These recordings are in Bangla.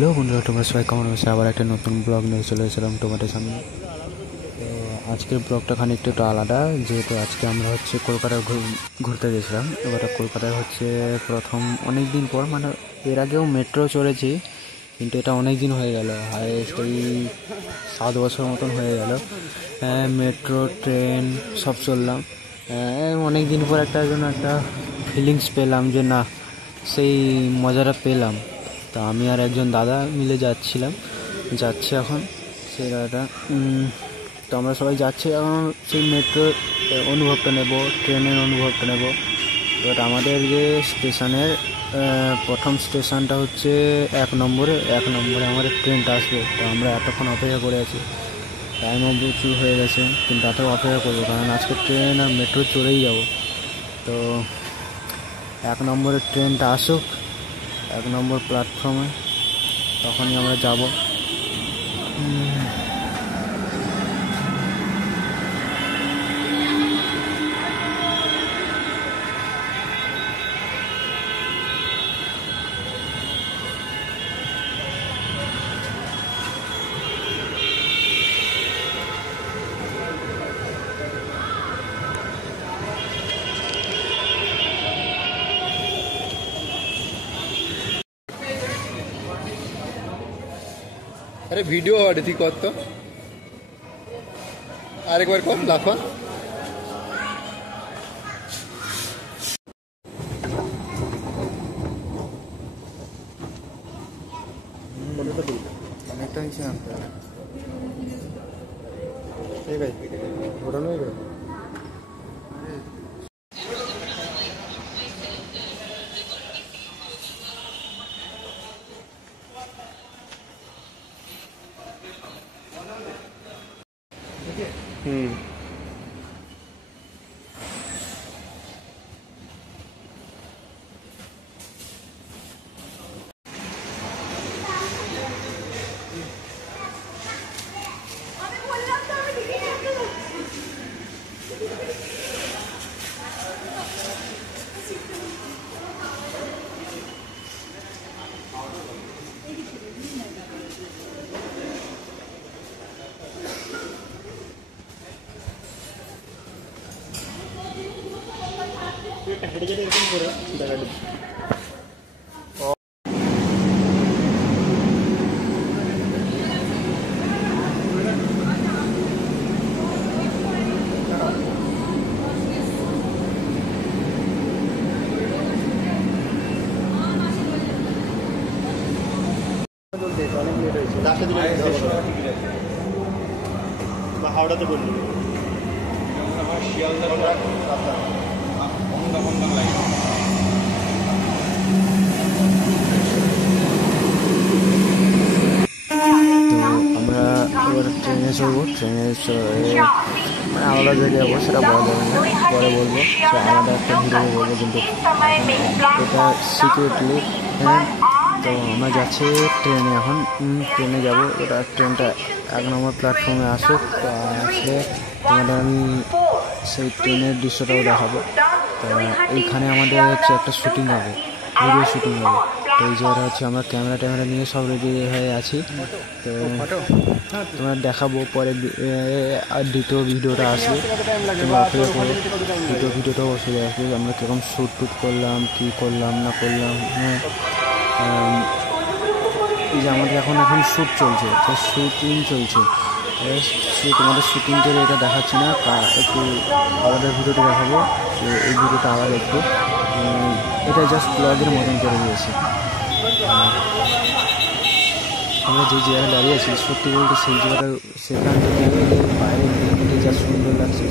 হ্যালো বন্ধুরা, তোমরা সবাই কেমন আছো? আবার একটা নতুন ব্লগ নিয়ে চলে এসেছিলাম তোমাদের সামনে। তো আজকের ব্লগটা খানিকটা একটু আলাদা, যেহেতু আজকে আমরা কলকাতায় ঘুরতে গেছিলাম। এবার কলকাতায় প্রথম অনেক দিন পর, মানে এর আগেও মেট্রো চড়েছি, কিন্তু এটা অনেক দিন হয়ে গেল, হাইয়েস্ট এই 7 বছর মতন হয়ে গেল। মেট্রো ট্রেন সব চললাম। অনেক দিন পর একটা ফিলিংস পেলাম যে না, সেই মজাটা পেলাম। তো আমি আর একজন দাদা মিলে যাচ্ছি এখন সেই দাদাটা। তো আমরা সবাই যাচ্ছি এখন, সেই মেট্রোর অনুভবটা নেব, ট্রেনের অনুভবটা নেব। এবার আমাদের যে স্টেশনের প্রথম স্টেশনটা হচ্ছে 1 নম্বরে আমাদের ট্রেনটা আসবে। তো আমরা এতক্ষণ অপেক্ষা করে আছি, টাইমও প্রচুর হয়ে গেছে, কিন্তু এত অপেক্ষা করবো কারণ আজকে ট্রেন আর মেট্রো চড়েই যাব। তো 1 নম্বরের ট্রেনটা আসুক 1 নম্বর প্ল্যাটফর্মে, তখনই আমরা যাব। अरे वीडियो आड़ी थी कत तो आरेक बार कौन लाफा হাওড়াতে বললি আমরা এবার ট্রেনে চড়বো, মানে আলাদা জায়গায় যাবো, সেটা বলা যাবে না, পরে বলবো, সে আলাদা একটা ভিডিও বলবো, কিন্তু এটা সিক্রেটলি। তো আমরা যাচ্ছি ট্রেনে, এখন ট্রেনে যাবো। ওটা ট্রেনটা 1 নম্বর প্ল্যাটফর্মে আসুক, আসলে তোমাদের আমি সেই ট্রেনের দৃশ্যটাও দেখাবো। তো এইখানে আমাদের একটা শুটিং হবে, ভিডিও শুটিং হবে। তো এই জায়গাটা আমরা ক্যামেরা নিয়ে সব রেডি হয়ে আছি। তো তোমরা দেখাবো পরে, আর দ্বিতীয় ভিডিওটা আসবে, তোমরা অপেক্ষা করো। দ্বিতীয় ভিডিওটাও অসুবিধা আসবে, আমরা কীরকম শ্যুট করলাম, কী করলাম না করলাম। এই যে আমাদের এখন শ্যুট চলছে, তো শুটিং চলছে, তোমাদের শুটিং করে এটা দেখাচ্ছি না, একটু আলাদা ভিডিওটা দেখাবো। এই ভিডিওটা আবার একটু এটা জাস্ট ব্লগের মতন করে দিয়েছে। আমরা যে জায়গায় দাঁড়িয়ে আছি, সত্যি বলতে সেই জায়গাটা, সেখান থেকে বাইরে যা সুন্দর লাগছে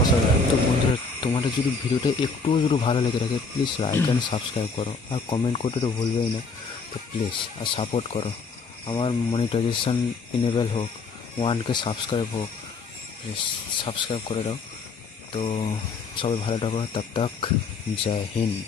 অসাধারণ। তো বন্ধুরা, তোমাদের যদি ভিডিওটা একটুও ভালো লেগে থাকে, প্লিজ লাইক অ্যান্ড সাবস্ক্রাইব করো, আর কমেন্ট করতে তো ভুলবেই না। তো প্লিজ আর সাপোর্ট করো, আমার মনিটাইজেশন ইনেবল হোক, 1K সাবস্ক্রাইব হোক, প্লিজ সাবস্ক্রাইব করে দাও। তো সবাই ভালো থাকো, তব তক জয় হিন্দ।